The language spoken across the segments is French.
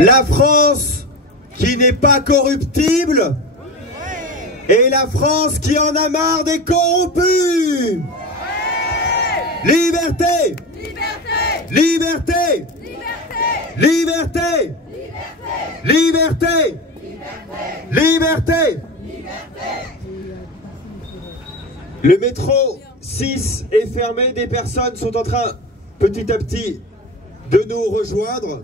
La France qui n'est pas corruptible et la France qui en a marre des corrompus. Liberté! Liberté! Liberté! Liberté! Liberté! Le métro 6 est fermé, des personnes sont en train petit à petit de nous rejoindre.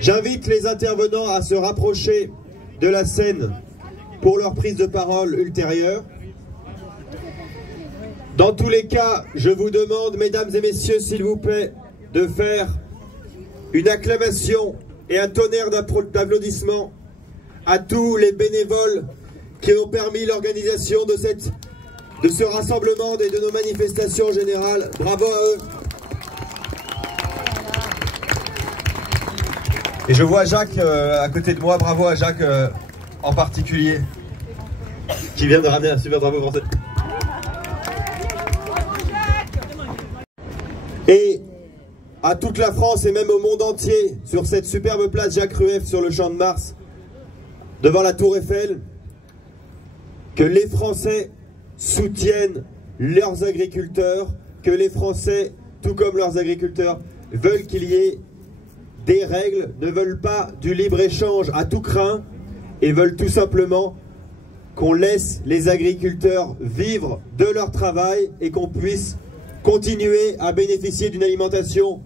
J'invite les intervenants à se rapprocher de la scène pour leur prise de parole ultérieure. Dans tous les cas, je vous demande, mesdames et messieurs, s'il vous plaît, de faire une acclamation et un tonnerre d'applaudissements à tous les bénévoles qui ont permis l'organisation de ce rassemblement et de nos manifestations générales. Bravo à eux. Et je vois Jacques à côté de moi, bravo à Jacques en particulier, qui vient de ramener un super drapeau français. Et à toute la France et même au monde entier, sur cette superbe place Jacques Rueff sur le Champ de Mars, devant la Tour Eiffel, que les Français soutiennent leurs agriculteurs, que les Français, tout comme leurs agriculteurs, veulent qu'il y ait des règles, ne veulent pas du libre-échange à tout crin et veulent tout simplement qu'on laisse les agriculteurs vivre de leur travail et qu'on puisse continuer à bénéficier d'une alimentation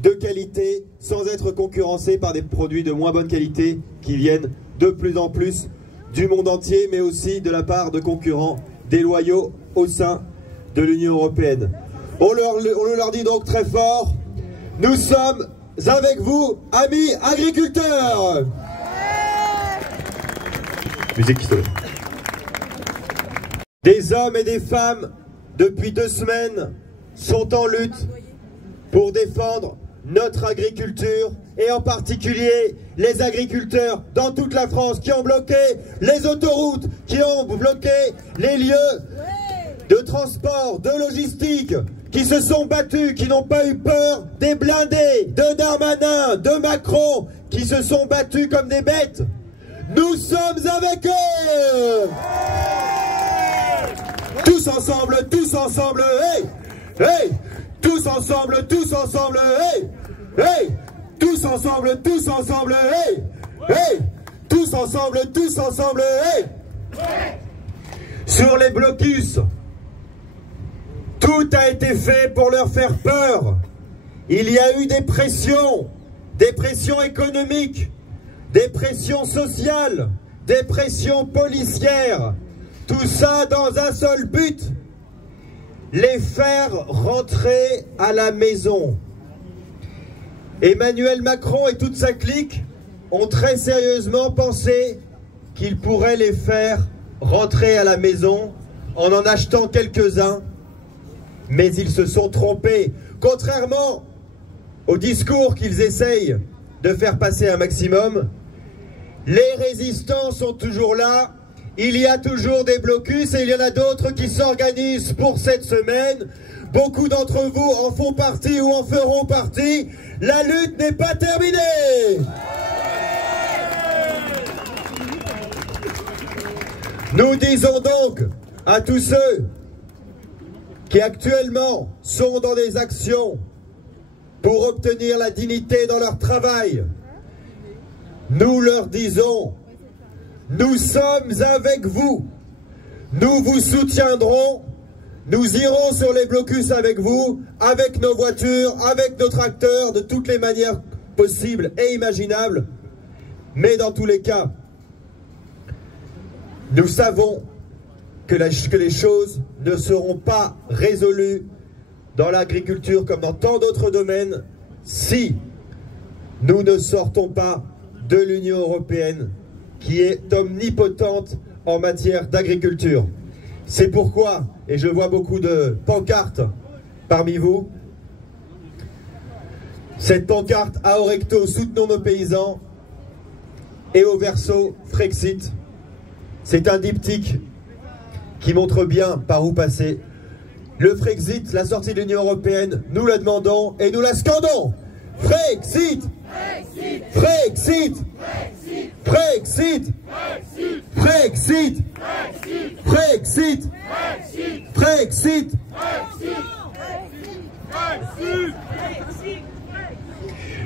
de qualité sans être concurrencé par des produits de moins bonne qualité qui viennent de plus en plus du monde entier, mais aussi de la part de concurrents déloyaux au sein de l'Union européenne. On leur dit donc très fort, nous sommes avec vous, amis agriculteurs. Musique qui se lève. Des hommes et des femmes, depuis 2 semaines, sont en lutte pour défendre notre agriculture et en particulier les agriculteurs dans toute la France qui ont bloqué les autoroutes, qui ont bloqué les lieux de transport, de logistique, qui se sont battus, qui n'ont pas eu peur des blindés, de Darmanin, de Macron, qui se sont battus comme des bêtes. Nous sommes avec eux. Tous ensemble, hey, hey, tous ensemble, hey, hey, tous ensemble, hey, hey, tous ensemble, hey. Sur les blocus, tout a été fait pour leur faire peur. Il y a eu des pressions économiques, des pressions sociales, des pressions policières. Tout ça dans un seul but, les faire rentrer à la maison. Emmanuel Macron et toute sa clique ont très sérieusement pensé qu'ils pourraient les faire rentrer à la maison en achetant quelques-uns. Mais ils se sont trompés. Contrairement au discours qu'ils essayent de faire passer un maximum, les résistants sont toujours là. Il y a toujours des blocus et il y en a d'autres qui s'organisent pour cette semaine. Beaucoup d'entre vous en font partie ou en feront partie. La lutte n'est pas terminée. Nous disons donc à tous ceux qui actuellement sont dans des actions pour obtenir la dignité dans leur travail, nous leur disons, nous sommes avec vous, nous vous soutiendrons, nous irons sur les blocus avec vous, avec nos voitures, avec nos tracteurs, de toutes les manières possibles et imaginables, mais dans tous les cas, nous savons que les choses ne seront pas résolues dans l'agriculture comme dans tant d'autres domaines si nous ne sortons pas de l'Union européenne qui est omnipotente en matière d'agriculture. C'est pourquoi, et je vois beaucoup de pancartes parmi vous, cette pancarte à haut recto, soutenons nos paysans, et au verso Frexit, c'est un diptyque qui montre bien par où passer. Le Frexit, la sortie de l'Union européenne, nous la demandons et nous la scandons. Frexit! Frexit. Frexit. Frexit. Frexit. Frexit.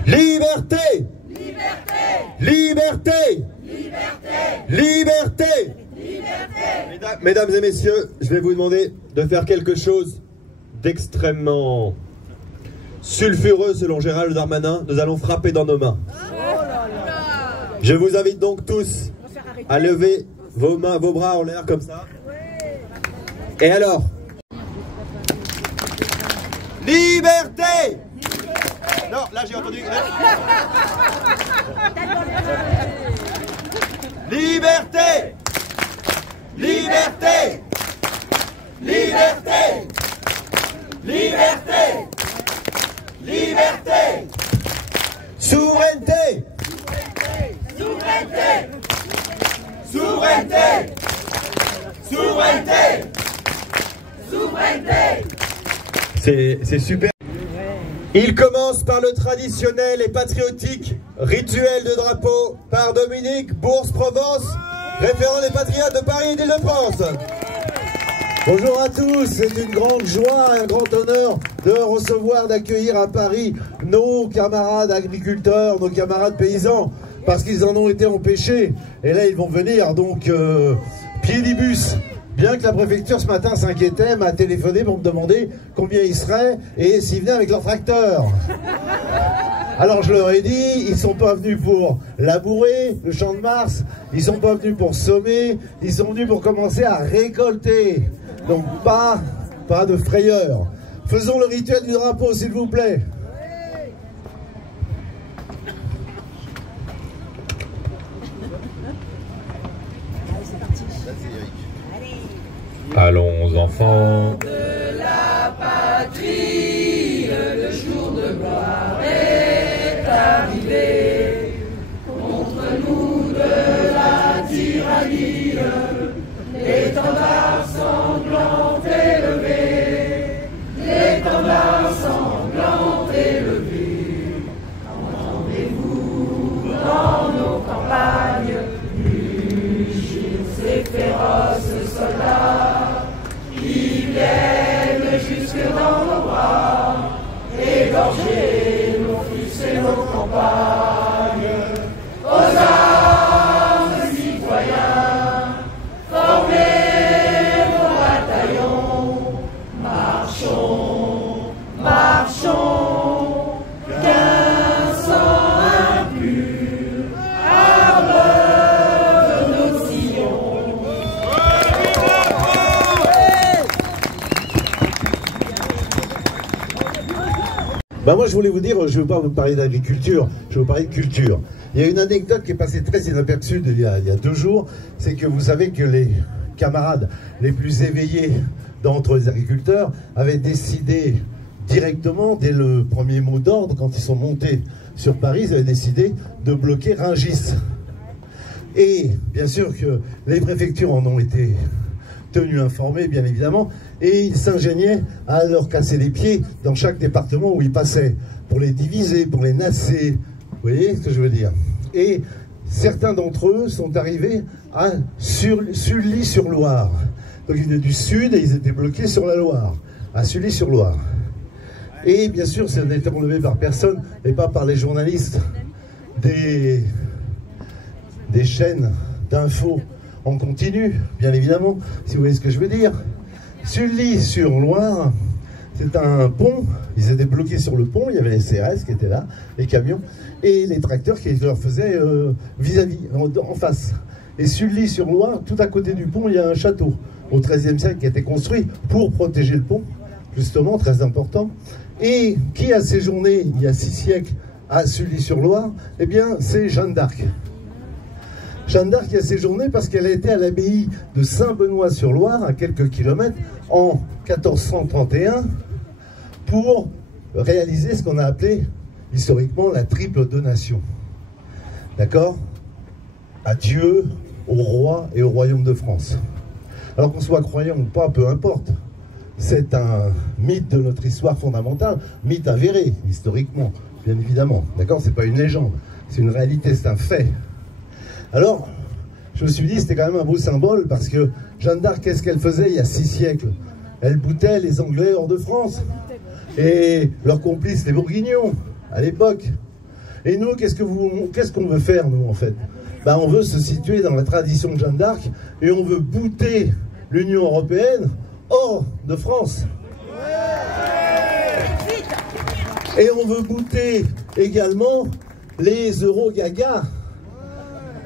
Liberté. Liberté. Liberté. Mesdames et messieurs, je vais vous demander de faire quelque chose d'extrêmement sulfureux selon Gérald Darmanin. Nous allons frapper dans nos mains. Je vous invite donc tous à lever vos mains, vos bras en l'air comme ça. Et alors? Liberté! Non, là j'ai entendu. Liberté! Liberté! Liberté! Liberté! Liberté! Souveraineté! Souveraineté! Souveraineté! Souveraineté! Souveraineté! C'est super. Il commence par le traditionnel et patriotique rituel de drapeau par Dominique Bourse-Provence, référent des Patriotes de Paris et d'Île-de-France. Bonjour à tous, c'est une grande joie et un grand honneur de recevoir, d'accueillir à Paris nos camarades agriculteurs, nos camarades paysans, parce qu'ils en ont été empêchés. Et là, ils vont venir, donc, piedibus. Bien que la préfecture ce matin s'inquiétait, m'a téléphoné pour me demander combien ils seraient et s'ils venaient avec leur tracteur. Alors je leur ai dit, ils sont pas venus pour labourer le champ de Mars, ils sont pas venus pour semer, ils sont venus pour commencer à récolter. Donc pas de frayeur. Faisons le rituel du drapeau, s'il vous plaît. Allons enfants de la patrie, le jour de gloire est arrivé. Contre nous de la tyrannie, l'étendard sanglant élevé, l'étendard sanglant élevé. Entendez-vous dans nos campagnes mugir ces féroces soldats qui viennent jusque dans nos bras, égorger nos fils et nos campagnes. Aux armes, citoyens, formez vos bataillons, marchons, marchons, qu'un sang impur abreuve nos sillons. Ben moi je voulais vous dire, je ne veux pas vous parler d'agriculture, je vais vous parler de culture. Il y a une anecdote qui est passée très inaperçue il y a 2 jours, c'est que vous savez que les camarades les plus éveillés d'entre les agriculteurs avaient décidé directement, dès le premier mot d'ordre, quand ils sont montés sur Paris, ils avaient décidé de bloquer Rungis. Et bien sûr que les préfectures en ont été tenues informées, bien évidemment, et ils s'ingéniaient à leur casser les pieds dans chaque département où ils passaient, pour les diviser, pour les nasser. Vous voyez ce que je veux dire? Et certains d'entre eux sont arrivés à Sully-sur-Loire. Donc ils venaient du sud et ils étaient bloqués sur la Loire, à Sully-sur-Loire. Et bien sûr, ça n'a été relevé par personne, et pas par les journalistes des chaînes d'infos en continu, bien évidemment, si vous voyez ce que je veux dire. Sully-sur-Loire, c'est un pont, ils étaient bloqués sur le pont, il y avait les CRS qui étaient là, les camions, et les tracteurs qui leur faisaient vis-à-vis, en face. Et Sully-sur-Loire, tout à côté du pont, il y a un château, au XIIIe siècle, qui a été construit pour protéger le pont, justement, très important. Et qui a séjourné, il y a 6 siècles, à Sully-sur-Loire? Eh bien, c'est Jeanne d'Arc. Jeanne d'Arc a séjourné parce qu'elle a été à l'abbaye de Saint-Benoît-sur-Loire, à quelques kilomètres, en 1431, pour réaliser ce qu'on a appelé historiquement la triple donation. D'accord? À Dieu, au roi et au royaume de France. Alors qu'on soit croyant ou pas, peu importe. C'est un mythe de notre histoire fondamentale, mythe avéré, historiquement. bien évidemment. D'accord? C'est pas une légende, c'est une réalité, c'est un fait. Alors, je me suis dit, c'était quand même un beau symbole, parce que Jeanne d'Arc, qu'est-ce qu'elle faisait il y a 6 siècles? Elle boutait les Anglais hors de France. Et leurs complices, les Bourguignons, à l'époque. Et nous, qu'est-ce qu'on veut faire, nous, en fait? Ben, on veut se situer dans la tradition de Jeanne d'Arc, et on veut bouter l'Union européenne hors de France. Et on veut bouter également les euro-gagas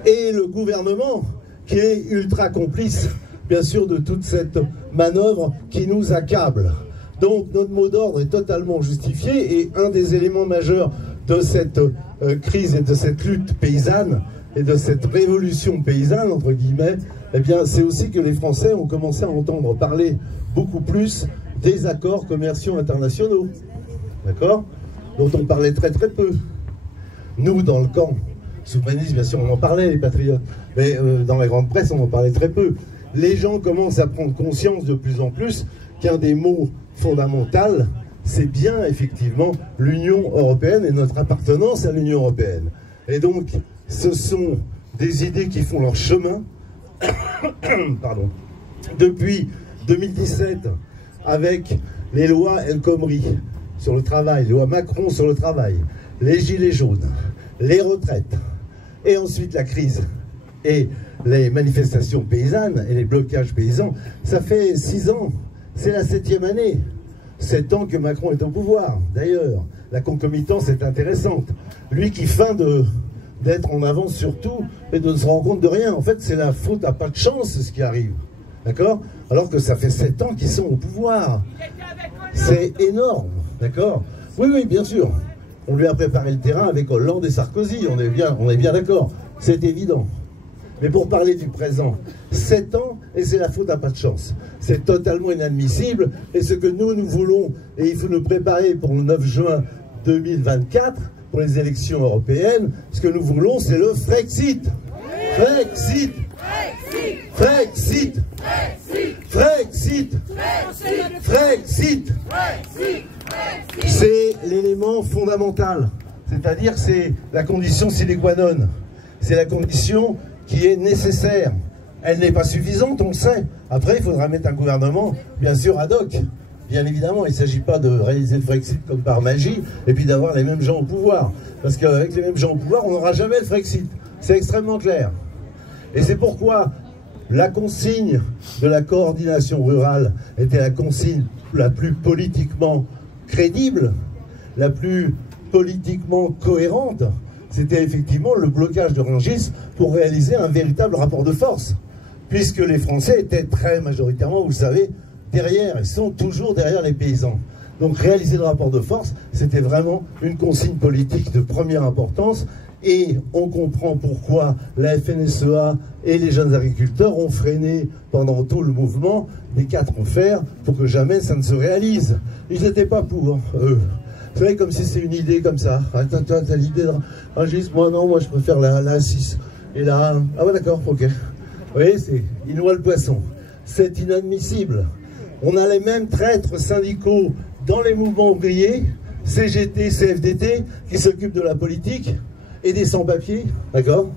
et le gouvernement qui est ultra complice, bien sûr, de toute cette manœuvre qui nous accable. Donc notre mot d'ordre est totalement justifié, et un des éléments majeurs de cette crise et de cette lutte paysanne et de cette révolution paysanne, entre guillemets, eh bien, c'est aussi que les Français ont commencé à entendre parler beaucoup plus des accords commerciaux internationaux, d'accord, dont on parlait très très peu. Nous, dans le camp souverainiste, bien sûr, on en parlait, les patriotes, mais dans la grande presse, on en parlait très peu. Les gens commencent à prendre conscience de plus en plus qu'un des mots fondamentaux, c'est bien effectivement l'Union européenne et notre appartenance à l'Union européenne. Et donc, ce sont des idées qui font leur chemin pardon, depuis 2017, avec les lois El Khomri sur le travail, les lois Macron sur le travail, les gilets jaunes, les retraites, et ensuite la crise et les manifestations paysannes et les blocages paysans. Ça fait 6 ans, c'est la 7e année. 7 ans que Macron est au pouvoir. D'ailleurs, la concomitance est intéressante. Lui qui feint d'être en avance sur tout et de ne se rendre compte de rien. En fait, c'est la faute à pas de chance, ce qui arrive. D'accord? Alors que ça fait 7 ans qu'ils sont au pouvoir. C'est énorme. D'accord? Oui, oui, bien sûr. On lui a préparé le terrain avec Hollande et Sarkozy. On est bien d'accord. C'est évident. Mais pour parler du présent, 7 ans, et c'est la faute à pas de chance. C'est totalement inadmissible. Et ce que nous voulons, et il faut nous préparer pour le 9 juin 2024, pour les élections européennes, ce que nous voulons, c'est le Frexit. Frexit. Frexit. Frexit. Frexit. C'est l'élément fondamental. C'est-à-dire, c'est la condition sine qua non. C'est la condition qui est nécessaire. Elle n'est pas suffisante, on le sait. Après, il faudra mettre un gouvernement, bien sûr, ad hoc. Bien évidemment, il ne s'agit pas de réaliser le Frexit comme par magie et puis d'avoir les mêmes gens au pouvoir. Parce qu'avec les mêmes gens au pouvoir, on n'aura jamais le Frexit. C'est extrêmement clair. Et c'est pourquoi la consigne de la coordination rurale était la consigne la plus politiquement crédible, la plus politiquement cohérente. C'était effectivement le blocage de Rungis pour réaliser un véritable rapport de force. Puisque les Français étaient très majoritairement, vous le savez, derrière, ils sont toujours derrière les paysans. Donc réaliser le rapport de force, c'était vraiment une consigne politique de première importance. Et on comprend pourquoi la FNSEA et les jeunes agriculteurs ont freiné pendant tout le mouvement des 4 fers pour que jamais ça ne se réalise. Ils n'étaient pas pour, eux. Vous savez, comme si c'est une idée comme ça. Ah, t'as l'idée de Rungis? Moi non, moi je préfère la 6. Et là, ah ouais d'accord, ok. Vous voyez, ils noient le poisson. C'est inadmissible. On a les mêmes traîtres syndicaux dans les mouvements ouvriers, CGT, CFDT, qui s'occupent de la politique, et des sans-papiers, d'accord?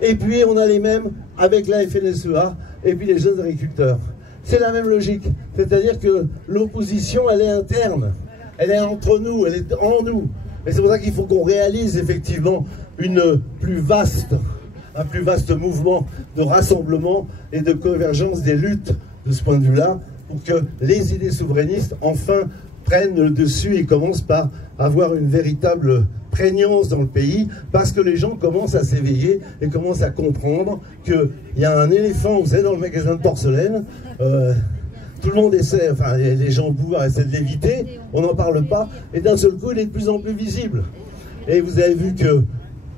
Et puis on a les mêmes avec la FNSEA, et puis les jeunes agriculteurs. C'est la même logique. C'est-à-dire que l'opposition, elle est interne. Elle est entre nous, elle est en nous. Et c'est pour ça qu'il faut qu'on réalise effectivement un plus vaste mouvement de rassemblement et de convergence des luttes de ce point de vue-là, pour que les idées souverainistes, enfin, prennent le dessus et commencent par avoir une véritable prégnance dans le pays, parce que les gens commencent à s'éveiller et commencent à comprendre qu'il y a un éléphant, vous savez, dans le magasin de porcelaine, tout le monde essaie, enfin les gens au pouvoir essaient de l'éviter, on n'en parle pas, et d'un seul coup il est de plus en plus visible. Et vous avez vu que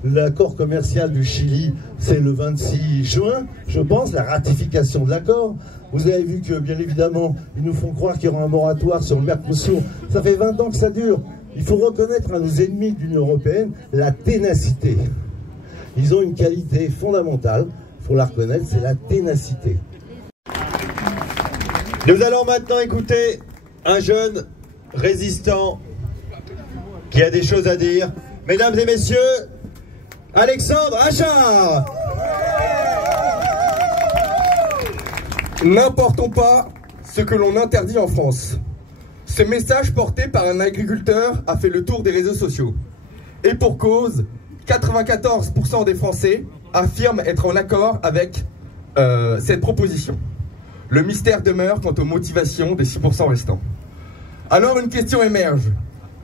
l'accord commercial du Chili, c'est le 26 juin, je pense, la ratification de l'accord. Vous avez vu que, bien évidemment, ils nous font croire qu'il y aura un moratoire sur le Mercosur. Ça fait 20 ans que ça dure. Il faut reconnaître à nos ennemis de l'Union européenne la ténacité. Ils ont une qualité fondamentale, il faut la reconnaître, c'est la ténacité. Nous allons maintenant écouter un jeune résistant qui a des choses à dire. Mesdames et messieurs, Alexandre Achard. N'importons pas ce que l'on interdit en France. Ce message porté par un agriculteur a fait le tour des réseaux sociaux. Et pour cause, 94% des Français affirment être en accord avec cette proposition. Le mystère demeure quant aux motivations des 6% restants. Alors une question émerge.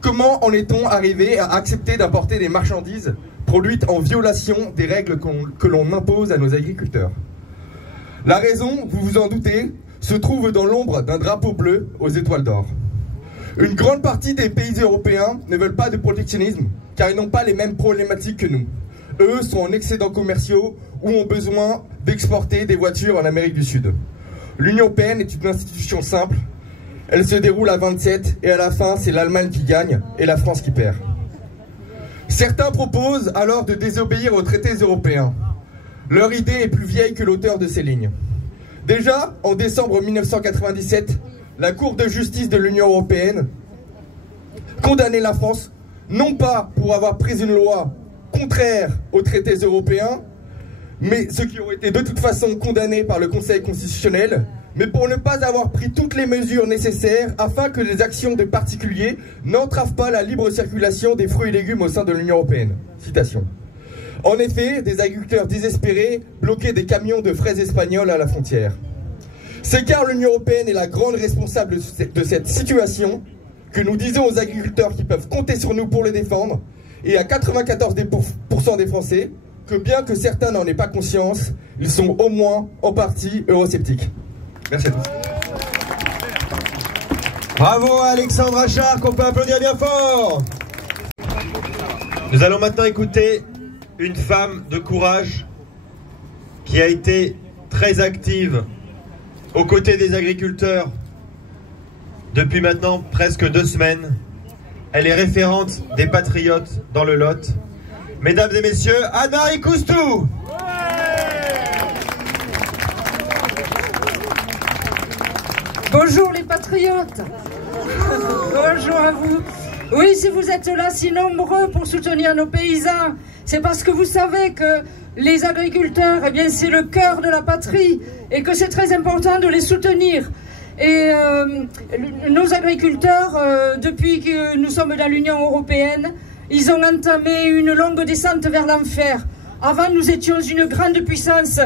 Comment en est-on arrivé à accepter d'importer des marchandises produites en violation des règles que l'on impose à nos agriculteurs? La raison, vous vous en doutez, se trouve dans l'ombre d'un drapeau bleu aux étoiles d'or. Une grande partie des pays européens ne veulent pas de protectionnisme car ils n'ont pas les mêmes problématiques que nous. Eux sont en excédents commerciaux ou ont besoin d'exporter des voitures en Amérique du Sud. L'Union européenne est une institution simple. Elle se déroule à 27 et à la fin, c'est l'Allemagne qui gagne et la France qui perd. Certains proposent alors de désobéir aux traités européens. Leur idée est plus vieille que l'auteur de ces lignes. Déjà, en décembre 1997, la Cour de justice de l'Union européenne condamnait la France, non pas pour avoir pris une loi contraire aux traités européens, mais ceux qui ont été de toute façon condamnés par le Conseil constitutionnel, mais pour ne pas avoir pris toutes les mesures nécessaires afin que les actions de particuliers n'entravent pas la libre circulation des fruits et légumes au sein de l'Union européenne. Citation. En effet, des agriculteurs désespérés bloquaient des camions de fraises espagnoles à la frontière. C'est car l'Union européenne est la grande responsable de cette situation que nous disons aux agriculteurs qui peuvent compter sur nous pour les défendre, et à 94% des Français, que bien que certains n'en aient pas conscience, ils sont au moins en partie eurosceptiques. Merci à tous. Bravo à Alexandre Achard, qu'on peut applaudir bien fort. Nous allons maintenant écouter une femme de courage qui a été très active aux côtés des agriculteurs depuis maintenant presque 2 semaines. Elle est référente des Patriotes dans le Lot. Mesdames et messieurs, Anne-Marie Coustou. Bonjour les patriotes. Bonjour à vous. Oui, si vous êtes là si nombreux pour soutenir nos paysans, c'est parce que vous savez que les agriculteurs, eh bien, c'est le cœur de la patrie et que c'est très important de les soutenir. Et nos agriculteurs, depuis que nous sommes dans l'Union européenne, ils ont entamé une longue descente vers l'enfer. Avant, nous étions une grande puissance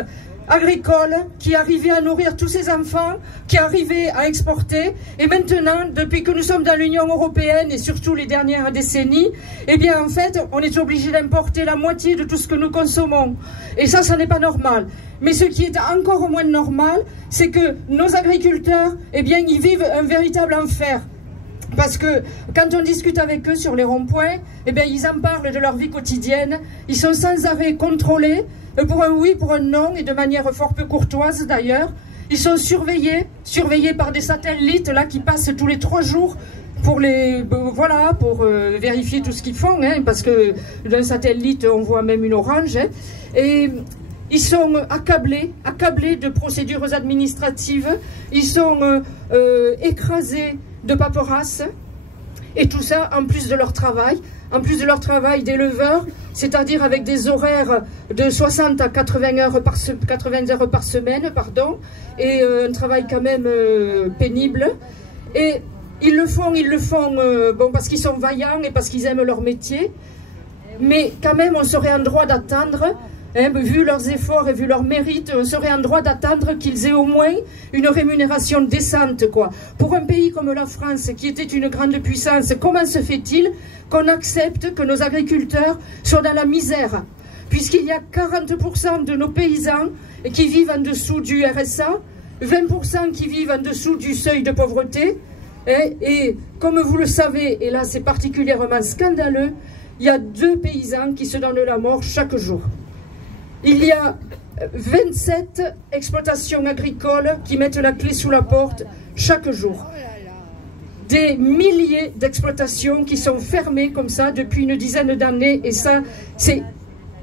agricole qui arrivait à nourrir tous ses enfants, qui arrivait à exporter. Et maintenant, depuis que nous sommes dans l'Union européenne et surtout les dernières décennies, eh bien en fait, on est obligé d'importer la moitié de tout ce que nous consommons. Et ça n'est pas normal. Mais ce qui est encore moins normal, c'est que nos agriculteurs, eh bien, ils vivent un véritable enfer. Parce que quand on discute avec eux sur les ronds-points, eh bien, ils en parlent de leur vie quotidienne. Ils sont sans arrêt contrôlés, pour un oui, pour un non, et de manière fort peu courtoise d'ailleurs. Ils sont surveillés par des satellites là qui passent tous les 3 jours pour vérifier tout ce qu'ils font, hein, parce que d'un satellite on voit même une orange. Hein, et ils sont accablés de procédures administratives. Ils sont écrasés de paperasse, et tout ça en plus de leur travail d'éleveur, c'est-à-dire avec des horaires de 60 à 80 heures par semaine, et un travail quand même pénible. Et ils le font parce qu'ils sont vaillants et parce qu'ils aiment leur métier, mais quand même on serait en droit d'attendre, vu leurs efforts et vu leur mérite, on serait en droit d'attendre qu'ils aient au moins une rémunération décente, quoi. Pour un pays comme la France, qui était une grande puissance, comment se fait-il qu'on accepte que nos agriculteurs soient dans la misère, puisqu'il y a 40% de nos paysans qui vivent en dessous du RSA, 20% qui vivent en dessous du seuil de pauvreté, et comme vous le savez, et là c'est particulièrement scandaleux, il y a 2 paysans qui se donnent la mort chaque jour. Il y a 27 exploitations agricoles qui mettent la clé sous la porte chaque jour. Des milliers d'exploitations qui sont fermées comme ça depuis une dizaine d'années, et ça, c'est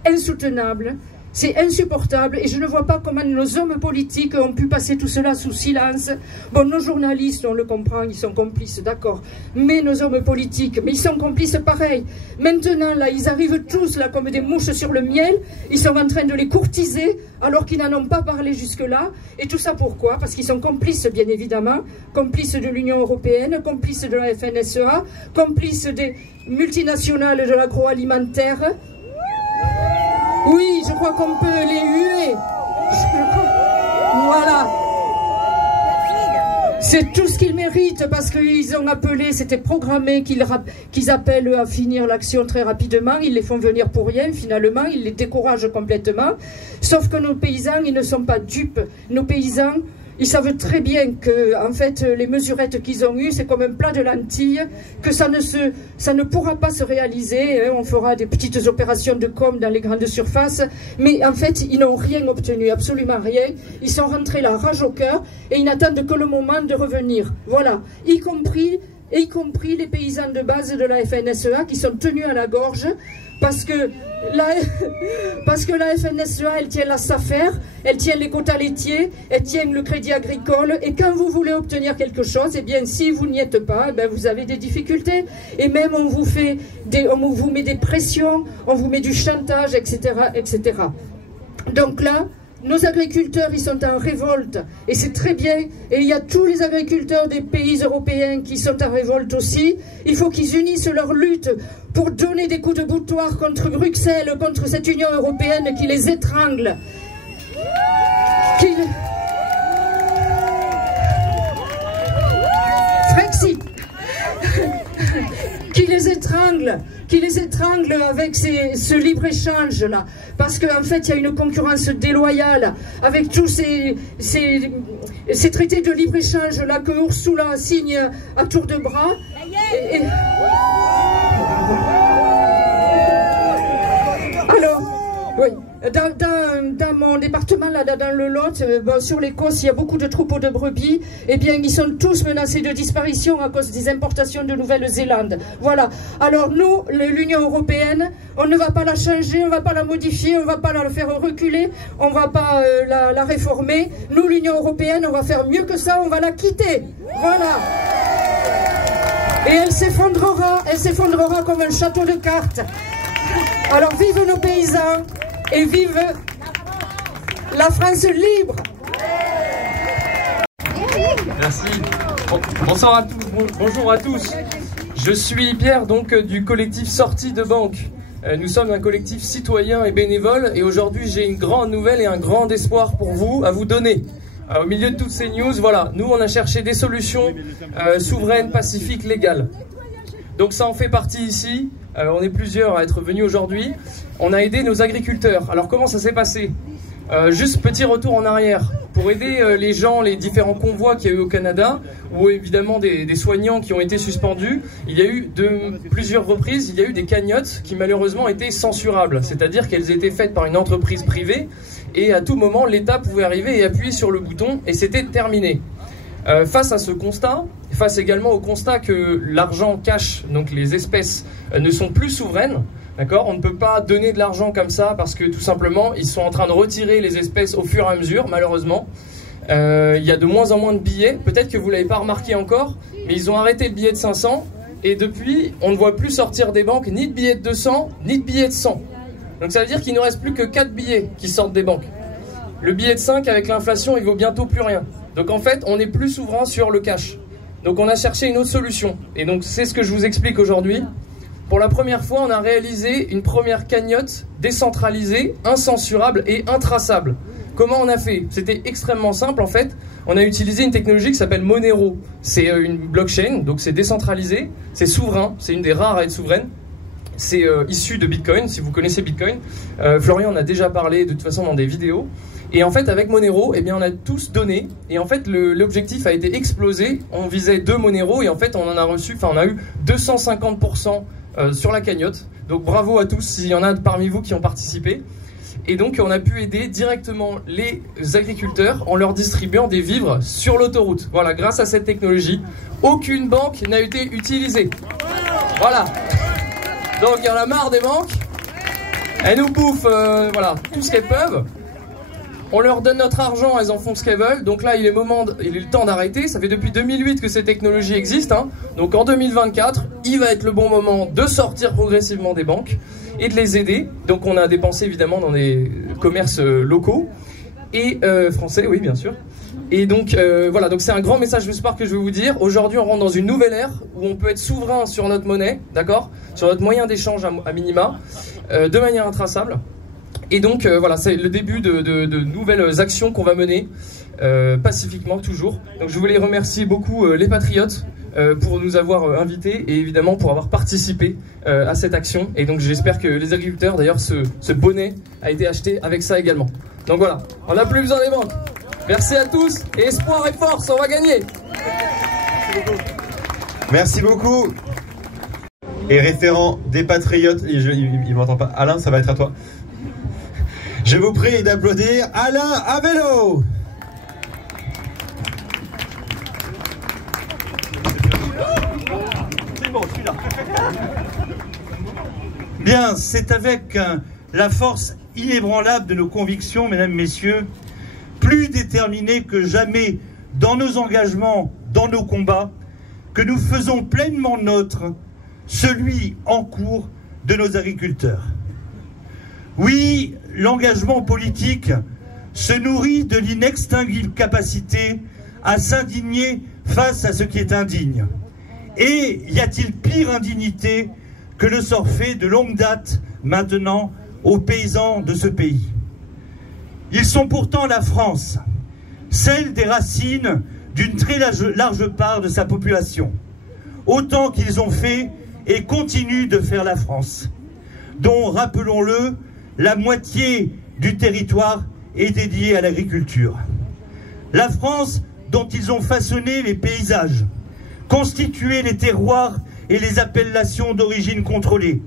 insoutenable. C'est insupportable et je ne vois pas comment nos hommes politiques ont pu passer tout cela sous silence. Bon, nos journalistes, on le comprend, ils sont complices, d'accord. Mais nos hommes politiques, mais ils sont complices pareil. Maintenant, là, ils arrivent tous là comme des mouches sur le miel. Ils sont en train de les courtiser alors qu'ils n'en ont pas parlé jusque-là. Et tout ça pourquoi? Parce qu'ils sont complices, bien évidemment. Complices de l'Union européenne, complices de la FNSEA, complices des multinationales de l'agroalimentaire. Oui, je crois qu'on peut les huer. Voilà. C'est tout ce qu'ils méritent parce qu'ils ont appelé, c'était programmé qu'ils appellent à finir l'action très rapidement. Ils les font venir pour rien finalement, ils les découragent complètement. Sauf que nos paysans, ils ne sont pas dupes. Nos paysans, ils savent très bien que, en fait, les mesurettes qu'ils ont eues, c'est comme un plat de lentilles, que ça ne pourra pas se réaliser. Hein. On fera des petites opérations de com dans les grandes surfaces, mais en fait, ils n'ont rien obtenu, absolument rien. Ils sont rentrés la rage au cœur et ils n'attendent que le moment de revenir. Voilà, y compris les paysans de base de la FNSEA qui sont tenus à la gorge. Parce que la FNSEA, elle tient la SAFER, elle tient les quotas laitiers, elle tient le crédit agricole. Et quand vous voulez obtenir quelque chose, eh bien, si vous n'y êtes pas, eh bien, vous avez des difficultés. Et même, on vous met des pressions, on vous met du chantage, etc., etc. Donc là, nos agriculteurs, ils sont en révolte, et c'est très bien, et il y a tous les agriculteurs des pays européens qui sont en révolte aussi. Il faut qu'ils unissent leur lutte pour donner des coups de boutoir contre Bruxelles, contre cette Union européenne qui les étrangle. Frexit qui les étrangle avec ce libre-échange-là. Parce qu'en fait, il y a une concurrence déloyale avec tous ces traités de libre-échange-là que Ursula signe à tour de bras. Alors, oui. Dans mon département, là, dans le Lot, sur les Causses, il y a beaucoup de troupeaux de brebis. Eh bien, ils sont tous menacés de disparition à cause des importations de Nouvelle-Zélande. Voilà. Alors nous, l'Union européenne, on ne va pas la changer, on ne va pas la modifier, on ne va pas la faire reculer, on ne va pas la réformer. Nous, l'Union européenne, on va faire mieux que ça, on va la quitter. Voilà. Et elle s'effondrera comme un château de cartes. Alors, vive nos paysans! Et vive la France libre. Merci. Bonsoir à tous, bonjour à tous. Je suis Pierre, donc du collectif Sortie de Banque. Nous sommes un collectif citoyen et bénévole et aujourd'hui j'ai une grande nouvelle et un grand espoir pour vous à vous donner. Au milieu de toutes ces news, voilà, nous on a cherché des solutions souveraines, pacifiques, légales. Donc ça en fait partie ici, on est plusieurs à être venus aujourd'hui. On a aidé nos agriculteurs. Alors comment ça s'est passé? Juste petit retour en arrière. Pour aider les gens, les différents convois qu'il y a eu au Canada, ou évidemment des soignants qui ont été suspendus, il y a eu plusieurs reprises, il y a eu des cagnottes qui malheureusement étaient censurables. C'est-à-dire qu'elles étaient faites par une entreprise privée et à tout moment l'État pouvait arriver et appuyer sur le bouton et c'était terminé. Face à ce constat, face également au constat que l'argent cash, donc les espèces, ne sont plus souveraines, d'accord, on ne peut pas donner de l'argent comme ça parce que tout simplement ils sont en train de retirer les espèces au fur et à mesure, malheureusement. Il y a de moins en moins de billets, peut-être que vous ne l'avez pas remarqué encore, mais ils ont arrêté le billet de 500 et depuis on ne voit plus sortir des banques ni de billets de 200 ni de billets de 100. Donc ça veut dire qu'il ne reste plus que 4 billets qui sortent des banques. Le billet de 5 avec l'inflation il vaut bientôt plus rien. Donc en fait, on n'est plus souverain sur le cash. Donc on a cherché une autre solution. Et donc c'est ce que je vous explique aujourd'hui. Pour la première fois, on a réalisé une première cagnotte décentralisée, incensurable et intraçable. Comment on a fait? C'était extrêmement simple en fait. On a utilisé une technologie qui s'appelle Monero. C'est une blockchain, donc c'est décentralisé, c'est souverain, c'est une des rares à être souveraine. C'est issu de Bitcoin, si vous connaissez Bitcoin. Florian en a déjà parlé de toute façon dans des vidéos. Et en fait, avec Monero, eh bien, on a tous donné. Et en fait, l'objectif a été explosé. On visait 2 Monero et en fait, on en a reçu, on a eu 250% sur la cagnotte. Donc bravo à tous s'il y en a parmi vous qui ont participé. Et donc, on a pu aider directement les agriculteurs en leur distribuant des vivres sur l'autoroute. Voilà, grâce à cette technologie, aucune banque n'a été utilisée. Voilà. Donc, il y en a marre des banques. Elles nous bouffent voilà, tout ce qu'elles peuvent. On leur donne notre argent, elles en font ce qu'elles veulent. Donc là, il est le temps d'arrêter. Ça fait depuis 2008 que ces technologies existent. Hein. Donc en 2024, il va être le bon moment de sortir progressivement des banques et de les aider. Donc on a dépensé évidemment dans des commerces locaux et français, oui bien sûr. Et donc voilà, donc c'est un grand message d'espoir que je veux vous dire. Aujourd'hui, on rentre dans une nouvelle ère où on peut être souverain sur notre monnaie, d'accord, sur notre moyen d'échange à minima, de manière intraçable. Et donc voilà, c'est le début de nouvelles actions qu'on va mener pacifiquement toujours. Donc je voulais remercier beaucoup les patriotes pour nous avoir invités et évidemment pour avoir participé à cette action. Et donc j'espère que les agriculteurs, d'ailleurs ce bonnet a été acheté avec ça également. Donc voilà, on n'a plus besoin des banques. Merci à tous et espoir et force, on va gagner. Merci beaucoup. Et référent des patriotes, il m'entend pas. Alain, ça va être à toi. Je vous prie d'applaudir Alain à vélo. Bien, c'est avec la force inébranlable de nos convictions, mesdames, messieurs, plus déterminés que jamais dans nos engagements, dans nos combats, que nous faisons pleinement nôtre celui en cours de nos agriculteurs. Oui, l'engagement politique se nourrit de l'inextinguible capacité à s'indigner face à ce qui est indigne. Et y a-t-il pire indignité que le sort fait de longue date maintenant aux paysans de ce pays? Ils sont pourtant la France, celle des racines d'une très large part de sa population, autant qu'ils ont fait et continuent de faire la France, dont, rappelons-le, la moitié du territoire est dédiée à l'agriculture. La France dont ils ont façonné les paysages, constitué les terroirs et les appellations d'origine contrôlée,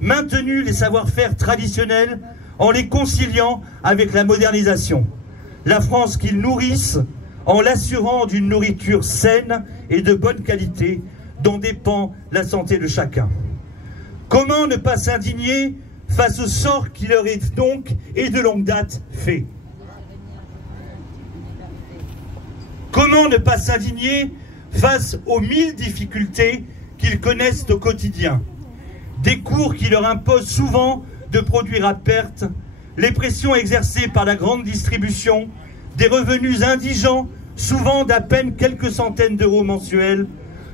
maintenu les savoir-faire traditionnels en les conciliant avec la modernisation. La France qu'ils nourrissent en l'assurant d'une nourriture saine et de bonne qualité dont dépend la santé de chacun. Comment ne pas s'indigner face au sort qui leur est donc et de longue date fait? Comment ne pas s'indigner face aux 1000 difficultés qu'ils connaissent au quotidien? Des cours qui leur imposent souvent de produire à perte, les pressions exercées par la grande distribution, des revenus indigents, souvent d'à peine quelques centaines d'euros mensuels,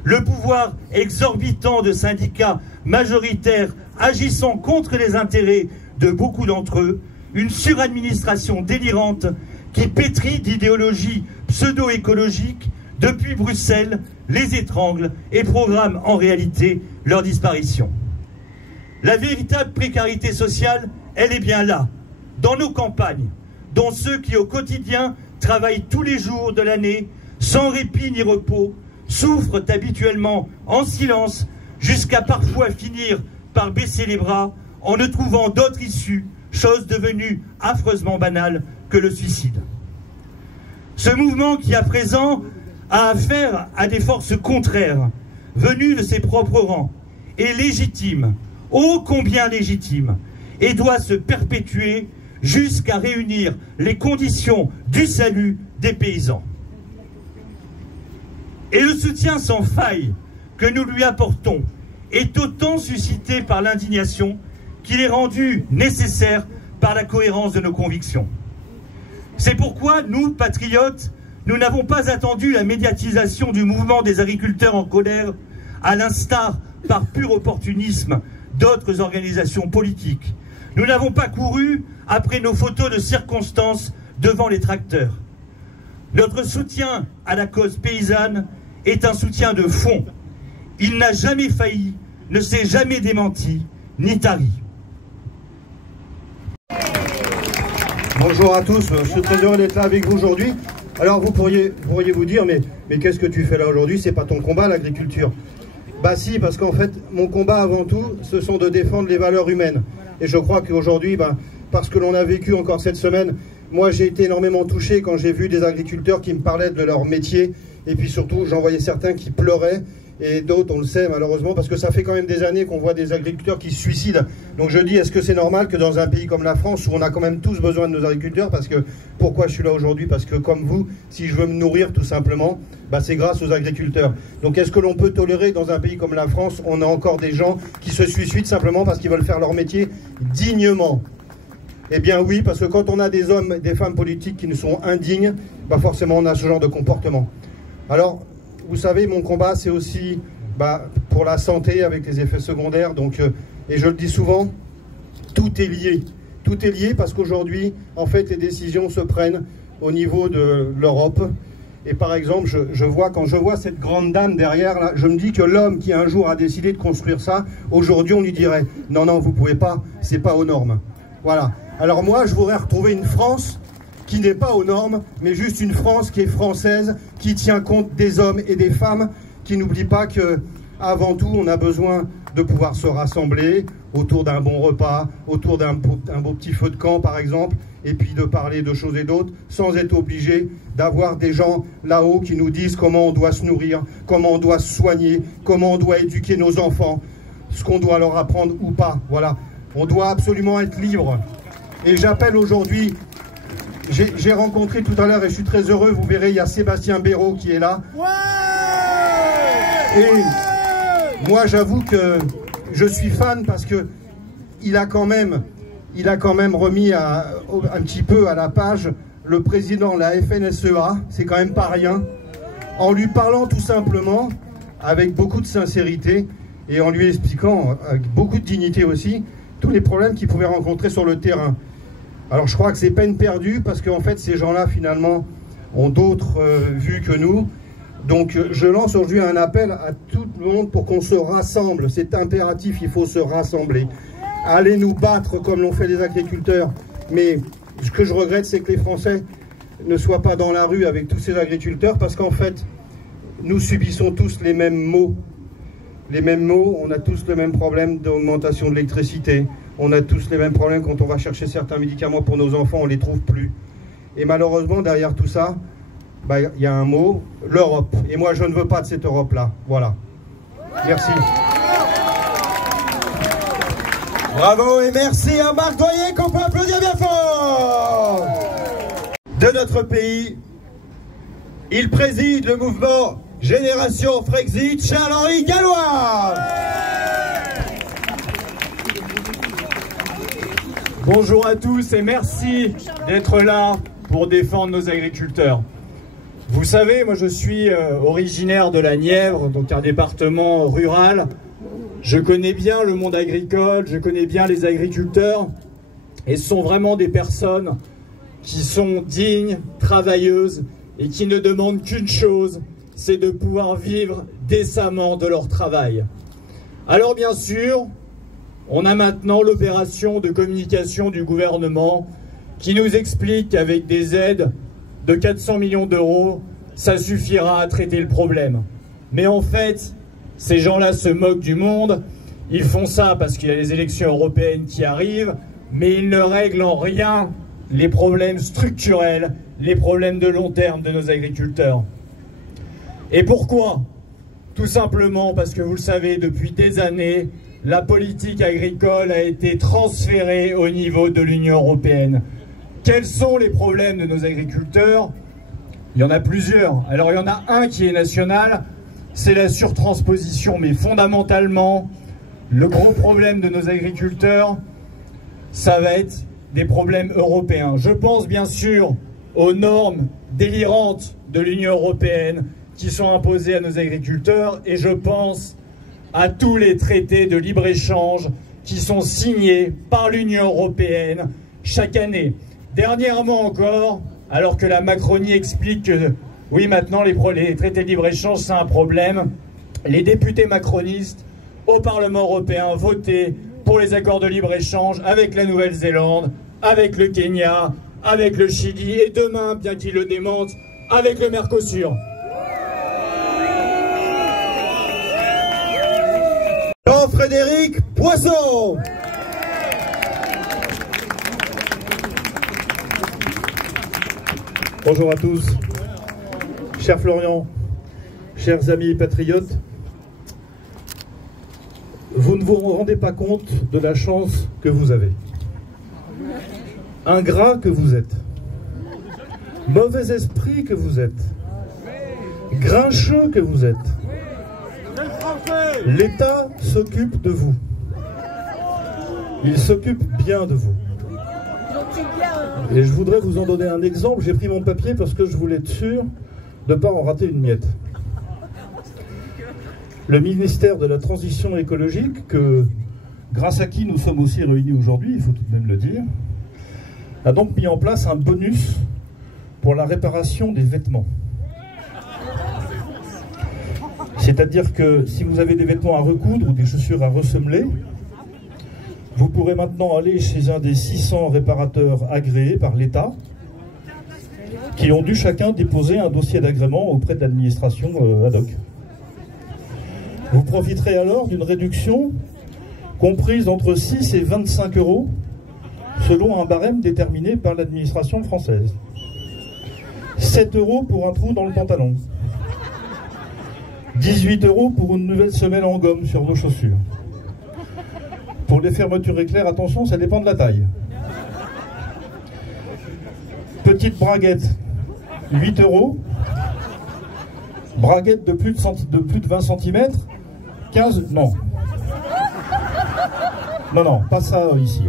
le pouvoir exorbitant de syndicats majoritaires agissant contre les intérêts de beaucoup d'entre eux, une suradministration délirante qui pétrit d'idéologies pseudo-écologiques depuis Bruxelles, les étrangle et programme en réalité leur disparition. La véritable précarité sociale, elle est bien là, dans nos campagnes, dont ceux qui au quotidien travaillent tous les jours de l'année, sans répit ni repos, souffrent habituellement en silence, jusqu'à parfois finir par baisser les bras en ne trouvant d'autre issue, chose devenue affreusement banale, que le suicide. Ce mouvement qui à présent a affaire à des forces contraires, venues de ses propres rangs, est légitime, ô combien légitime, et doit se perpétuer jusqu'à réunir les conditions du salut des paysans. Et le soutien sans faille que nous lui apportons est autant suscité par l'indignation qu'il est rendu nécessaire par la cohérence de nos convictions. C'est pourquoi nous, patriotes, nous n'avons pas attendu la médiatisation du mouvement des agriculteurs en colère, à l'instar, par pur opportunisme, d'autres organisations politiques. Nous n'avons pas couru après nos photos de circonstances devant les tracteurs. Notre soutien à la cause paysanne est un soutien de fond. Il n'a jamais failli, ne s'est jamais démenti, ni tari. Bonjour à tous, je suis très heureux d'être là avec vous aujourd'hui. Alors vous pourriez vous dire, mais qu'est-ce que tu fais là aujourd'hui? C'est pas ton combat, l'agriculture. Bah si, parce qu'en fait, mon combat avant tout, ce sont de défendre les valeurs humaines. Et je crois qu'aujourd'hui, parce que l'on a vécu encore cette semaine, moi j'ai été énormément touché quand j'ai vu des agriculteurs qui me parlaient de leur métier. Et puis surtout, j'en voyais certains qui pleuraient, et d'autres, on le sait malheureusement, parce que ça fait quand même des années qu'on voit des agriculteurs qui se suicident Donc je dis, est-ce que c'est normal que dans un pays comme la France, où on a quand même tous besoin de nos agriculteurs, parce que, pourquoi je suis là aujourd'hui? Parce que comme vous, si je veux me nourrir tout simplement, bah, c'est grâce aux agriculteurs. Donc est-ce que l'on peut tolérer dans un pays comme la France, on a encore des gens qui se suicident simplement parce qu'ils veulent faire leur métier dignement? Eh bien oui, parce que quand on a des hommes et des femmes politiques qui nous sont indignes, bah forcément on a ce genre de comportement. Alors, vous savez, mon combat, c'est aussi pour la santé avec les effets secondaires. Donc, et je le dis souvent, tout est lié. Tout est lié parce qu'aujourd'hui, en fait, les décisions se prennent au niveau de l'Europe. Et par exemple, quand je vois cette grande dame derrière, là, je me dis que l'homme qui un jour a décidé de construire ça, aujourd'hui, on lui dirait « Non, non, vous pouvez pas, c'est pas aux normes. » Voilà. Alors moi, je voudrais retrouver une France qui n'est pas aux normes, mais juste une France qui est française, qui tient compte des hommes et des femmes, qui n'oublie pas que, avant tout, on a besoin de pouvoir se rassembler autour d'un bon repas, autour d'un beau petit feu de camp, par exemple, et puis de parler de choses et d'autres, sans être obligé d'avoir des gens là-haut qui nous disent comment on doit se nourrir, comment on doit se soigner, comment on doit éduquer nos enfants, ce qu'on doit leur apprendre ou pas. Voilà. On doit absolument être libre. Et j'appelle aujourd'hui, j'ai rencontré tout à l'heure, et je suis très heureux, vous verrez, il y a Sébastien Béraud qui est là. Et moi, j'avoue que je suis fan parce que il a quand même remis un petit peu à la page le président de la FNSEA, c'est quand même pas rien, en lui parlant tout simplement avec beaucoup de sincérité et en lui expliquant avec beaucoup de dignité aussi tous les problèmes qu'il pouvait rencontrer sur le terrain. Alors je crois que c'est peine perdue parce qu'en fait ces gens-là finalement ont d'autres vues que nous. Donc je lance aujourd'hui un appel à tout le monde pour qu'on se rassemble. C'est impératif, il faut se rassembler. Allez nous battre comme l'ont fait les agriculteurs. Mais ce que je regrette, c'est que les Français ne soient pas dans la rue avec tous ces agriculteurs parce qu'en fait, nous subissons tous les mêmes maux. Les mêmes maux, on a tous le même problème d'augmentation de l'électricité. On a tous les mêmes problèmes quand on va chercher certains médicaments pour nos enfants, on ne les trouve plus. Et malheureusement, derrière tout ça, y a un mot, l'Europe. Et moi, je ne veux pas de cette Europe-là. Voilà. Merci. Bravo et merci à Marc Doyer qu'on peut applaudir bien fort. De notre pays, il préside le mouvement Génération Frexit, Charles-Henri Gallois. Bonjour à tous et merci d'être là pour défendre nos agriculteurs. Vous savez, moi je suis originaire de la Nièvre, donc un département rural. Je connais bien le monde agricole, je connais bien les agriculteurs et ce sont vraiment des personnes qui sont dignes, travailleuses et qui ne demandent qu'une chose, c'est de pouvoir vivre décemment de leur travail. Alors bien sûr, on a maintenant l'opération de communication du gouvernement qui nous explique qu'avec des aides de 400 millions d'euros, ça suffira à traiter le problème. Mais en fait, ces gens-là se moquent du monde. Ils font ça parce qu'il y a les élections européennes qui arrivent, mais ils ne règlent en rien les problèmes structurels, les problèmes de long terme de nos agriculteurs. Et pourquoi? Tout simplement parce que vous le savez, depuis des années, la politique agricole a été transférée au niveau de l'Union européenne. Quels sont les problèmes de nos agriculteurs? Il y en a plusieurs. Alors il y en a un qui est national, c'est la surtransposition. Mais fondamentalement, le gros problème de nos agriculteurs, ça va être des problèmes européens. Je pense bien sûr aux normes délirantes de l'Union européenne qui sont imposées à nos agriculteurs et je pense à tous les traités de libre-échange qui sont signés par l'Union européenne chaque année. Dernièrement encore, alors que la Macronie explique que oui, maintenant les traités de libre-échange c'est un problème, les députés macronistes au Parlement européen votaient pour les accords de libre-échange avec la Nouvelle-Zélande, avec le Kenya, avec le Chili et demain, bien qu'ils le démentent, avec le Mercosur. Jean-Frédéric Poisson. Bonjour à tous, cher Florian, chers amis patriotes, vous ne vous rendez pas compte de la chance que vous avez. Ingrat que vous êtes. Mauvais esprit que vous êtes. Grincheux que vous êtes. L'État s'occupe de vous. Il s'occupe bien de vous. Et je voudrais vous en donner un exemple. J'ai pris mon papier parce que je voulais être sûr de ne pas en rater une miette. Le ministère de la Transition écologique, grâce à qui nous sommes aussi réunis aujourd'hui, il faut tout de même le dire, a donc mis en place un bonus pour la réparation des vêtements. C'est-à-dire que si vous avez des vêtements à recoudre ou des chaussures à ressemeler, vous pourrez maintenant aller chez un des 600 réparateurs agréés par l'État qui ont dû chacun déposer un dossier d'agrément auprès de l'administration ad hoc. Vous profiterez alors d'une réduction comprise entre 6 et 25 € selon un barème déterminé par l'administration française. 7 € pour un trou dans le pantalon. 18 € pour une nouvelle semelle en gomme sur vos chaussures. Pour les fermetures éclairs, attention, ça dépend de la taille. Petite braguette, 8 €. Braguette de plus de 20 cm, 15... Non. Non, pas ça ici.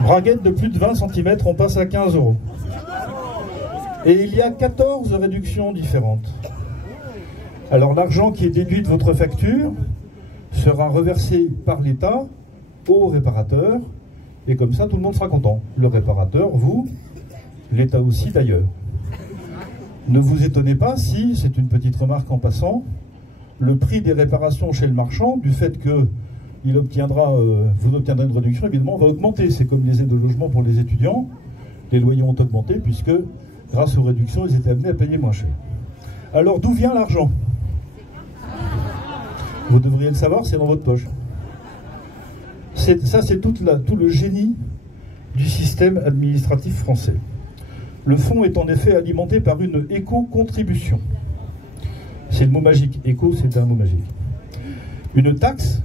Braguette de plus de 20 cm, on passe à 15 €. Et il y a 14 réductions différentes. Alors l'argent qui est déduit de votre facture sera reversé par l'État au réparateur, et comme ça tout le monde sera content. Le réparateur, vous, l'État aussi d'ailleurs. Ne vous étonnez pas si, c'est une petite remarque en passant, le prix des réparations chez le marchand, du fait que vous obtiendrez une réduction, évidemment, va augmenter. C'est comme les aides de logement pour les étudiants. Les loyers ont augmenté puisque, grâce aux réductions, ils étaient amenés à payer moins cher. Alors, d'où vient l'argent ? Vous devriez le savoir, c'est dans votre poche. Ça, c'est tout le génie du système administratif français. Le fonds est en effet alimenté par une éco-contribution. C'est le mot magique. Éco, c'est un mot magique. Une taxe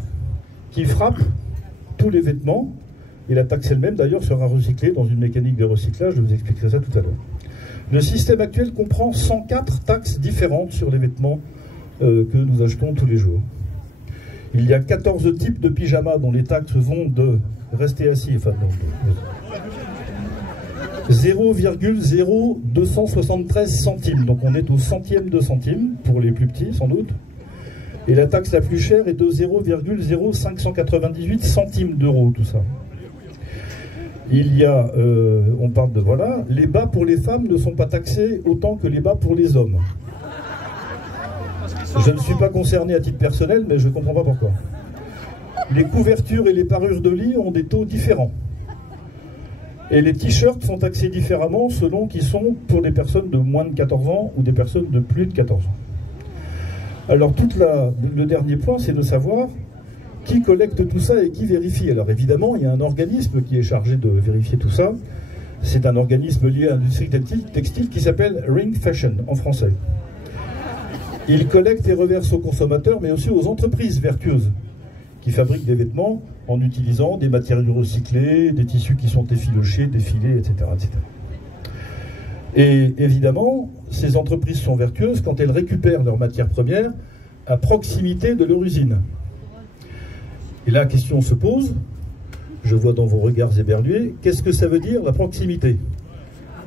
qui frappe tous les vêtements, et la taxe elle-même d'ailleurs sera recyclée dans une mécanique de recyclage, je vous expliquerai ça tout à l'heure. Le système actuel comprend 104 taxes différentes sur les vêtements que nous achetons tous les jours. Il y a 14 types de pyjamas dont les taxes vont de rester assis, enfin 0,0273 centimes, donc on est au centième de centime pour les plus petits sans doute. Et la taxe la plus chère est de 0,0598 centimes d'euros, tout ça. Il y a, on parle de, voilà, les bas pour les femmes ne sont pas taxés autant que les bas pour les hommes. Je ne suis pas concerné à titre personnel, mais je ne comprends pas pourquoi. Les couvertures et les parures de lit ont des taux différents. Et les t-shirts sont taxés différemment selon qu'ils sont pour des personnes de moins de 14 ans ou des personnes de plus de 14 ans. Alors le dernier point, c'est de savoir qui collecte tout ça et qui vérifie. Alors évidemment, il y a un organisme qui est chargé de vérifier tout ça. C'est un organisme lié à l'industrie textile qui s'appelle Ring Fashion, en français. Il collecte et reverse aux consommateurs, mais aussi aux entreprises vertueuses qui fabriquent des vêtements en utilisant des matériaux recyclés, des tissus qui sont effilochés, défilés, etc., etc. Et évidemment, ces entreprises sont vertueuses quand elles récupèrent leurs matières premières à proximité de leur usine. Et là, la question se pose, je vois dans vos regards éberlués, qu'est-ce que ça veut dire la proximité ?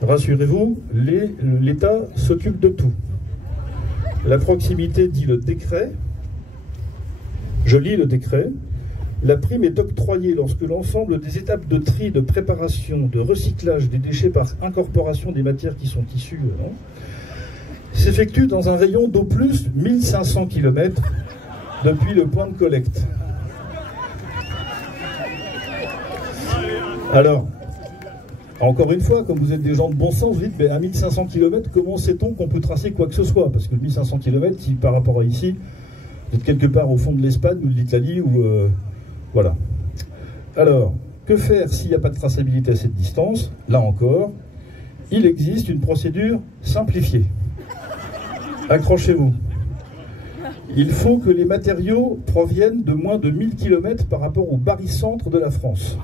Rassurez-vous, l'État s'occupe de tout. La proximité dit le décret, je lis le décret, la prime est octroyée lorsque l'ensemble des étapes de tri, de préparation, de recyclage des déchets par incorporation des matières qui sont issues s'effectue dans un rayon d'au plus 1500 km depuis le point de collecte. Alors, encore une fois, comme vous êtes des gens de bon sens, vous dites, mais à 1500 km, comment sait-on qu'on peut tracer quoi que ce soit ? Parce que 1500 km, si par rapport à ici, vous êtes quelque part au fond de l'Espagne ou de l'Italie, ou voilà. Alors, que faire s'il n'y a pas de traçabilité à cette distance ? Là encore, il existe une procédure simplifiée. Accrochez-vous. Il faut que les matériaux proviennent de moins de 1000 km par rapport au barycentre de la France.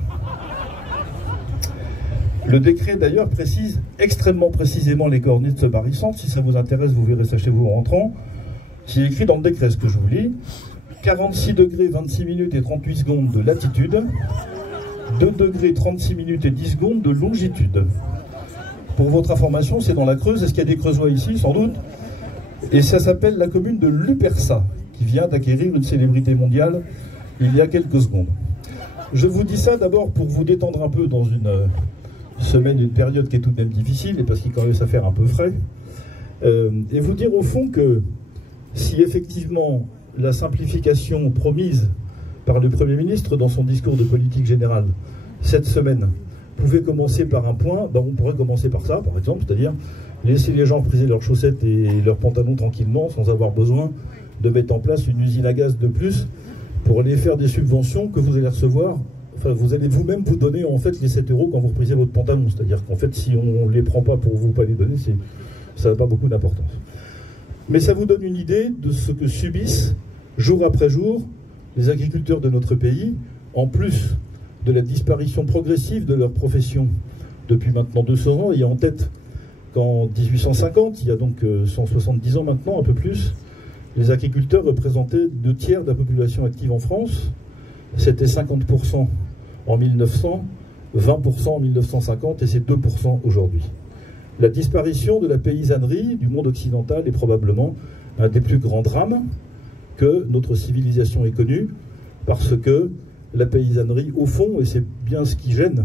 Le décret d'ailleurs précise extrêmement précisément les coordonnées de ce barycentre. Si ça vous intéresse, vous verrez ça chez vous en rentrant. C'est écrit dans le décret, ce que je vous lis. 46 degrés 26 minutes et 38 secondes de latitude, 2 degrés 36 minutes et 10 secondes de longitude. Pour votre information, c'est dans la Creuse. Est-ce qu'il y a des Creusois ici? Sans doute. Et ça s'appelle la commune de Lupersa, qui vient d'acquérir une célébrité mondiale il y a quelques secondes. Je vous dis ça d'abord pour vous détendre un peu dans une semaine, une période qui est tout de même difficile, et parce qu'il commence à faire un peu frais, et vous dire au fond que si effectivement la simplification promise par le Premier ministre dans son discours de politique générale cette semaine pouvait commencer par un point, ben on pourrait commencer par ça, par exemple, c'est-à-dire laisser les gens friser leurs chaussettes et leurs pantalons tranquillement sans avoir besoin de mettre en place une usine à gaz de plus pour aller faire des subventions que vous allez recevoir. Enfin, vous allez vous-même vous donner en fait les 7 € quand vous reprisez votre pantalon. C'est-à-dire qu'en fait, si on ne les prend pas pour vous pas les donner, ça n'a pas beaucoup d'importance. Mais ça vous donne une idée de ce que subissent jour après jour les agriculteurs de notre pays, en plus de la disparition progressive de leur profession depuis maintenant 200 ans. Il y a en tête qu'en 1850, il y a donc 170 ans maintenant, un peu plus, les agriculteurs représentaient 2 tiers de la population active en France. C'était 50% en 1900, 20% en 1950 et c'est 2% aujourd'hui. La disparition de la paysannerie du monde occidental est probablement un des plus grands drames que notre civilisation ait connu, parce que la paysannerie, au fond, et c'est bien ce qui gêne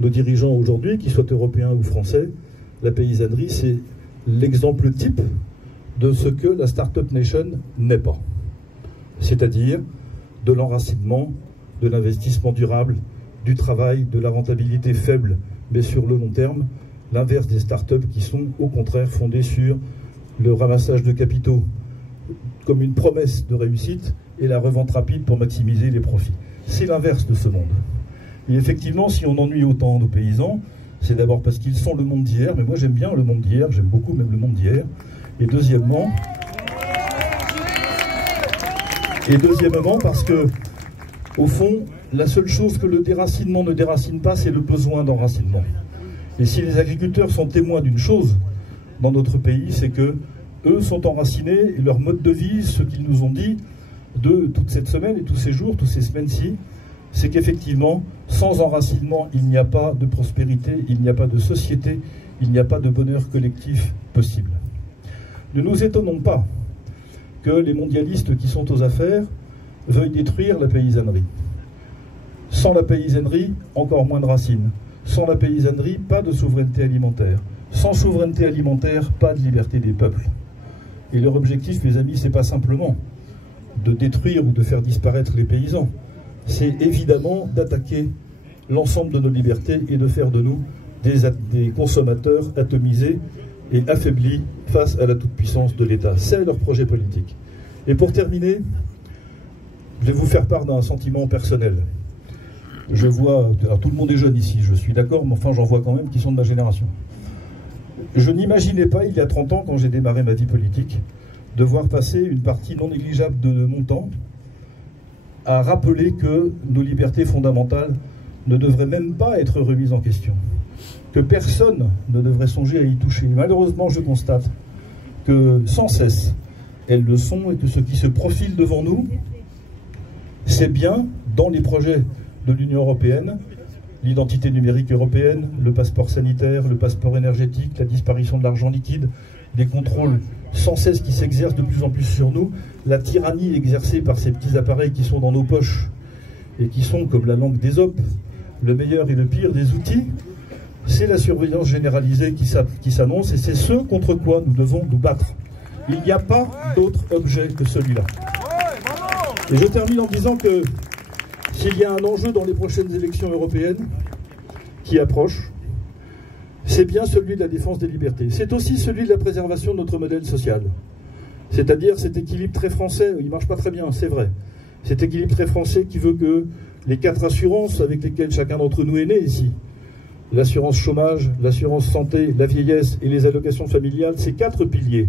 nos dirigeants aujourd'hui, qu'ils soient européens ou français, la paysannerie, c'est l'exemple type de ce que la Startup Nation n'est pas. C'est-à-dire de l'enracinement, de l'investissement durable, du travail, de la rentabilité faible, mais sur le long terme, l'inverse des startups qui sont au contraire fondées sur le ramassage de capitaux comme une promesse de réussite et la revente rapide pour maximiser les profits. C'est l'inverse de ce monde. Et effectivement, si on ennuie autant nos paysans, c'est d'abord parce qu'ils sont le monde d'hier, mais moi j'aime bien le monde d'hier, j'aime beaucoup même le monde d'hier. Et deuxièmement, parce que, au fond, la seule chose que le déracinement ne déracine pas, c'est le besoin d'enracinement. Et si les agriculteurs sont témoins d'une chose dans notre pays, c'est que eux sont enracinés et leur mode de vie, ce qu'ils nous ont dit de toute cette semaine et tous ces jours, toutes ces semaines-ci, c'est qu'effectivement, sans enracinement, il n'y a pas de prospérité, il n'y a pas de société, il n'y a pas de bonheur collectif possible. Ne nous étonnons pas que les mondialistes qui sont aux affaires veuillent détruire la paysannerie. Sans la paysannerie, encore moins de racines. Sans la paysannerie, pas de souveraineté alimentaire. Sans souveraineté alimentaire, pas de liberté des peuples. Et leur objectif, mes amis, c'est pas simplement de détruire ou de faire disparaître les paysans. C'est évidemment d'attaquer l'ensemble de nos libertés et de faire de nous des consommateurs atomisés et affaiblis face à la toute-puissance de l'État. C'est leur projet politique. Et pour terminer, je vais vous faire part d'un sentiment personnel. Je vois, alors tout le monde est jeune ici, je suis d'accord, mais enfin j'en vois quand même qui sont de ma génération. Je n'imaginais pas, il y a 30 ans, quand j'ai démarré ma vie politique, de voir passer une partie non négligeable de mon temps à rappeler que nos libertés fondamentales ne devraient même pas être remises en question, que personne ne devrait songer à y toucher. Malheureusement, je constate que sans cesse, elles le sont, et que ce qui se profile devant nous, c'est bien dans les projets de l'Union européenne, l'identité numérique européenne, le passeport sanitaire, le passeport énergétique, la disparition de l'argent liquide, des contrôles sans cesse qui s'exercent de plus en plus sur nous, la tyrannie exercée par ces petits appareils qui sont dans nos poches et qui sont, comme la langue d'Ésope, le meilleur et le pire des outils. C'est la surveillance généralisée qui s'annonce, et c'est ce contre quoi nous devons nous battre. Il n'y a pas d'autre objet que celui-là. Et je termine en disant que s'il y a un enjeu dans les prochaines élections européennes qui approchent, c'est bien celui de la défense des libertés. C'est aussi celui de la préservation de notre modèle social. C'est-à-dire cet équilibre très français, il ne marche pas très bien, c'est vrai. Cet équilibre très français qui veut que les 4 assurances avec lesquelles chacun d'entre nous est né ici, l'assurance chômage, l'assurance santé, la vieillesse et les allocations familiales, ces 4 piliers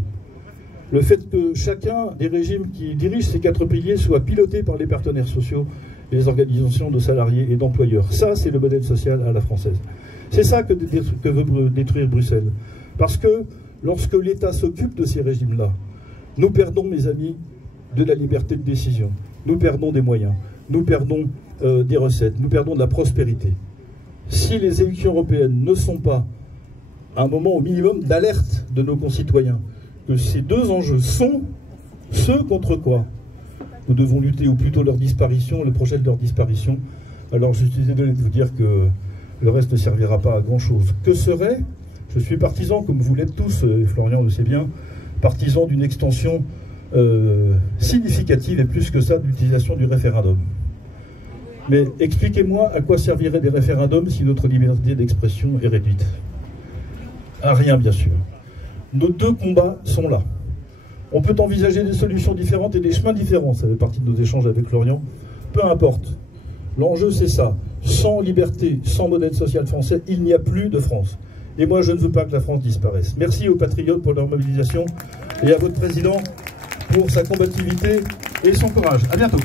le fait que chacun des régimes qui dirigent ces 4 piliers soit piloté par les partenaires sociaux et les organisations de salariés et d'employeurs. Ça, c'est le modèle social à la française. C'est ça que veut détruire Bruxelles. Parce que lorsque l'État s'occupe de ces régimes-là, nous perdons, mes amis, de la liberté de décision. Nous perdons des moyens. Nous perdons des recettes. Nous perdons de la prospérité. Si les élections européennes ne sont pas un moment au minimum d'alerte de nos concitoyens, que ces 2 enjeux sont ceux contre quoi nous devons lutter, ou plutôt leur disparition, le projet de leur disparition, alors je suis désolé de vous dire que le reste ne servira pas à grand-chose. Que serait, je suis partisan, comme vous l'êtes tous, et Florian le sait bien, partisan d'une extension significative, et plus que ça, de l'utilisation du référendum. Mais expliquez-moi à quoi serviraient des référendums si notre liberté d'expression est réduite. À rien, bien sûr. Nos 2 combats sont là. On peut envisager des solutions différentes et des chemins différents. Ça fait partie de nos échanges avec Florian. Peu importe. L'enjeu, c'est ça. Sans liberté, sans modèle social français, il n'y a plus de France. Et moi, je ne veux pas que la France disparaisse. Merci aux patriotes pour leur mobilisation et à votre président pour sa combativité et son courage. À bientôt.